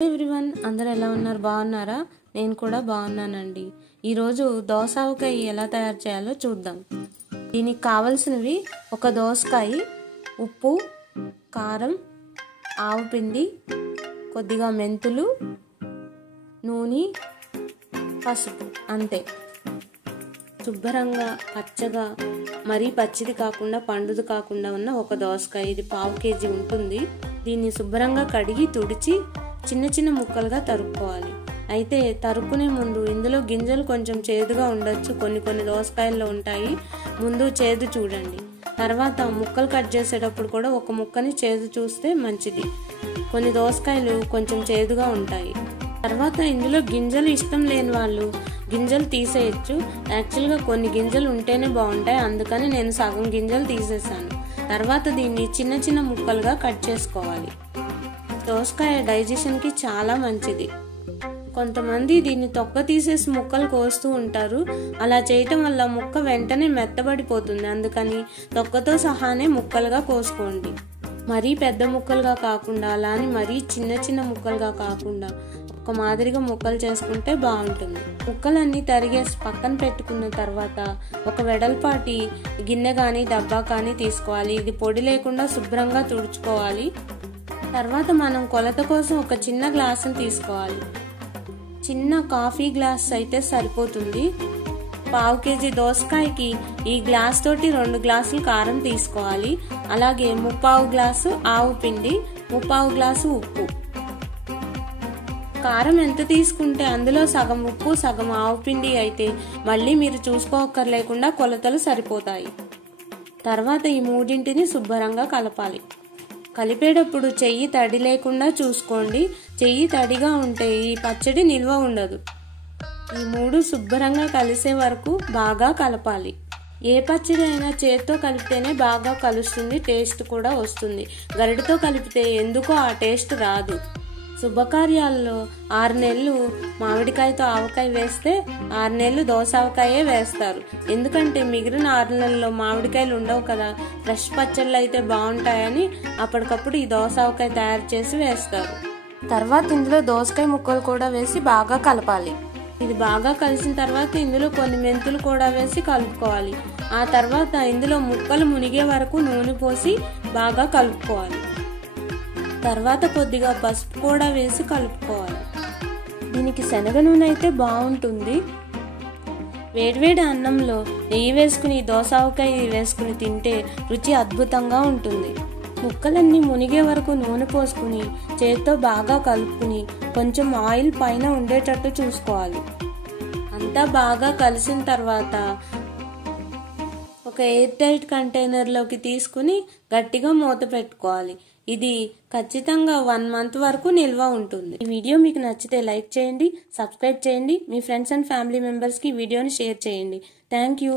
Everyone అందరూ ఎలా ఉన్నారు? బాగున్నారా? నేను కూడా బాగున్నానండి. ఈరోజు దోసకాయ ఎలా తయారు చేయాలో చూద్దాం. దీనికి కావాల్సినవి ఒక దోసకాయ, ఉప్పు, కారం, ఆవు పిండి, కొద్దిగా మెంతులు, నూనె, పసుపు, అంతే. శుభ్రంగా పచ్చగా, మరీ పచ్చిది కాకుండా పండుది కాకుండా ఉన్న ఒక దోసకాయ, ఇది 1/2 kg ఉంటుంది. దీన్ని శుభ్రంగా కడిగి తుడిచి చిన్న చిన్న ముక్కలుగా తరుక్కోవాలి. అయితే తరుక్కునే ముందు ఇందులో గింజలు కొంచెం చేదుగా ఉండొచ్చు, కొన్ని దోసకాయల్లో ఉంటాయి. ముందు చేదు చూడండి. తర్వాత ముక్కలు కట్ చేసేటప్పుడు కూడా ఒక ముక్కని చేదు చూస్తే మంచిది. కొన్ని దోసకాయలు కొంచెం చేదుగా ఉంటాయి. తర్వాత ఇందులో గింజలు ఇష్టం లేని వాళ్ళు గింజలు తీసేయచ్చు. యాక్చువల్గా కొన్ని గింజలు ఉంటేనే బాగుంటాయి, అందుకని నేను సగం గింజలు తీసేసాను. తర్వాత దీన్ని చిన్న చిన్న ముక్కలుగా కట్ చేసుకోవాలి. దోసకాయ డైజెషన్కి చాలా మంచిది. కొంతమంది దీన్ని తొక్క తీసేసి ముక్కలు కోస్తూ ఉంటారు. అలా చేయటం వల్ల ముక్క వెంటనే మెత్తబడిపోతుంది. అందుకని తొక్కతో సహానే ముక్కలుగా కోసుకోండి. మరీ పెద్ద ముక్కలుగా కాకుండా, అలానే మరీ చిన్న చిన్న ముక్కలుగా కాకుండా ఒక మాదిరిగా ముక్కలు చేసుకుంటే బాగుంటుంది. ముక్కలన్నీ తరిగేసి పక్కన పెట్టుకున్న తర్వాత ఒక వెడల్పాటి గిన్నె కానీ డబ్బా కానీ తీసుకోవాలి. ఇది పొడి లేకుండా శుభ్రంగా తుడుచుకోవాలి. తర్వాత మనం కొలత కోసం ఒక చిన్న గ్లాసుని తీసుకోవాలి. చిన్న కాఫీ గ్లాస్ అయితే సరిపోతుంది. 1/2 kg దోసకాయకి ఈ గ్లాస్ తోటి 2 గ్లాసులు కారం తీసుకోవాలి. అలాగే 3/4 గ్లాసు ఆవు పిండి, 3/4 గ్లాసు ఉప్పు. కారం ఎంత తీసుకుంటే అందులో సగం ఉప్పు సగం ఆవు పిండి అయితే మళ్ళీ మీరు చూసుకోక్కర్లేకుండా కొలతలు సరిపోతాయి. తర్వాత ఈ మూడింటిని శుభ్రంగా కలపాలి. కలిపేటప్పుడు చెయ్యి తడి లేకుండా చూసుకోండి. చెయ్యి తడిగా ఉంటే ఈ పచ్చడి నిల్వ ఉండదు. ఈ మూడు శుభ్రంగా కలిసే వరకు బాగా కలపాలి. ఏ పచ్చడి అయినా చేతితో కలిపితేనే బాగా కలుస్తుంది, టేస్ట్ కూడా వస్తుంది. గరిటెతో కలిపితే ఎందుకో ఆ టేస్ట్ రాదు. శుభకార్యాల్లో 6 నెలలు మామిడికాయతో ఆవకాయ వేస్తే 6 నెలలు దోసకాయే వేస్తారు. ఎందుకంటే మిగిలిన 6 నెలల్లో మామిడికాయలు ఉండవు కదా. ఫ్రెష్ పచ్చళ్ళు అయితే బాగుంటాయని అప్పటికప్పుడు ఈ దోసకాయ తయారు చేసి వేస్తారు. తర్వాత ఇందులో దోసకాయ ముక్కలు కూడా వేసి బాగా కలపాలి. ఇది బాగా కలిసిన తర్వాత ఇందులో కొన్ని మెంతులు కూడా వేసి కలుపుకోవాలి. ఆ తర్వాత ఇందులో ముక్కలు మునిగే వరకు నూనె పోసి బాగా కలుపుకోవాలి. తర్వాత కొద్దిగా పసుపు కూడా వేసి కలుపుకోవాలి. దీనికి శనగ నూనె అయితే బాగుంటుంది. వేడివేడి అన్నంలో నెయ్యి వేసుకుని దోసకాయ వేసుకుని తింటే రుచి అద్భుతంగా ఉంటుంది. ముక్కలన్నీ మునిగే వరకు నూనె పోసుకుని చేతితో బాగా కలుపుకుని కొంచెం ఆయిల్ పైన ఉండేటట్టు చూసుకోవాలి. అంతా బాగా కలిసిన తర్వాత ఒక ఎయిర్ టైట్ కంటైనర్లోకి తీసుకుని గట్టిగా మూత పెట్టుకోవాలి. ఇది ఖచ్చితంగా 1 month వరకు నిల్వ ఉంటుంది. ఈ వీడియో మీకు నచ్చితే లైక్ చేయండి, సబ్స్క్రైబ్ చేయండి, మీ ఫ్రెండ్స్ అండ్ ఫ్యామిలీ మెంబర్స్కి వీడియోని షేర్ చేయండి. Thank you.